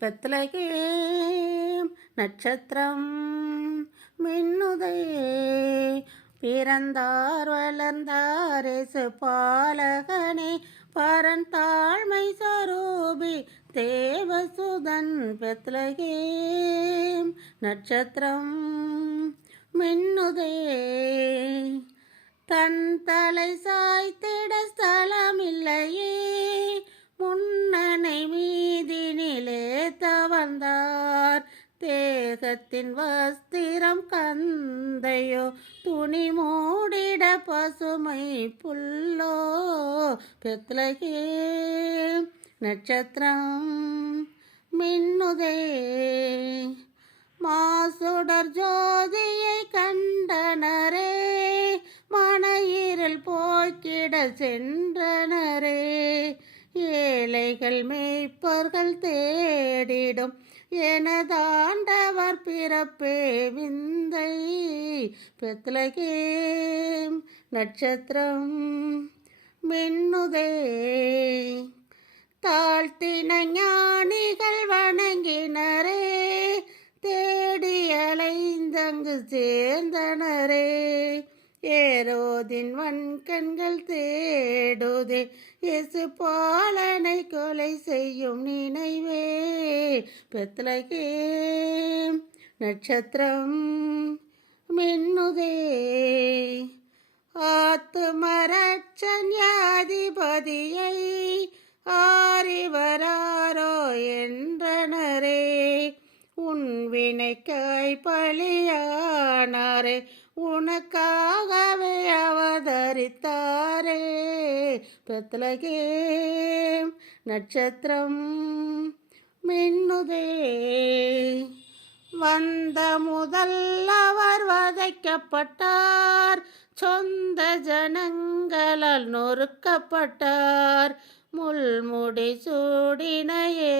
Bethlehem நட்சத்திரம் மின்னுதே பிறந்தார் வளர்ந்தாரேசு பாலகனே. பரன் தாழ்மை சரூபி தேவசுதன் பெத்லகேம் நட்சத்திரம் மின்னுதே தன் தலை சாய் தேகத்தின் வஸ்திரம் கந்தையோ துணி மூடிட பசுமை புல்லோ பெத்லகே. நட்சத்திரம் மின்னுதே. மாசுடர் ஜோதியை கண்டனரே மன இருள் போக்கிட சென்றனரே. ஏழைகள் மேய்ப்பர்கள் தேடிடும். எனதாண்டவர் பிறப்பே விந்தை. பெத்லகேம் நட்சத்திரம் மின்னுதே. தாழ்த்தின ஞானிகள் வணங்கினரே. தேடி அலைந்தங்கு சேர்ந்தனரே ஏரோதின் வன்கண்கள் தேடுதே. இயேசு பாலனை கொலை செய்யும் நினைவே. பெத்லகேம் நட்சத்திரம் மின்னுதே. ஆத்துமரட்சன் வினைக்காய் பலியானாரே உனக்காகவே அவதரித்தாரே. பெத்லகேம் நட்சத்திரம் மின்னுதே வந்த முதல் அவர் வதைக்கப்பட்டார். சொந்த ஜனங்களால் நொறுக்கப்பட்டார். முள்முடி சூடினையே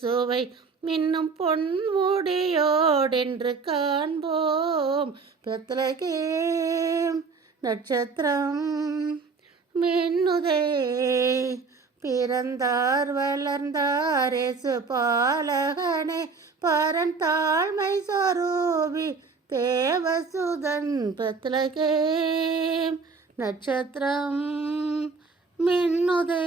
சுவை மின்னும் பொன்முடியோடென்று காண்போம். பெத்தலகே நட்சத்திரம் மின்னுதே பிறந்தார் வளர்ந்தார் இயேசு பாலகனே பரன் தாழ்மை சொரூபி தேவசுதன். பெத்தலகே நட்சத்திரம் மின்னுதே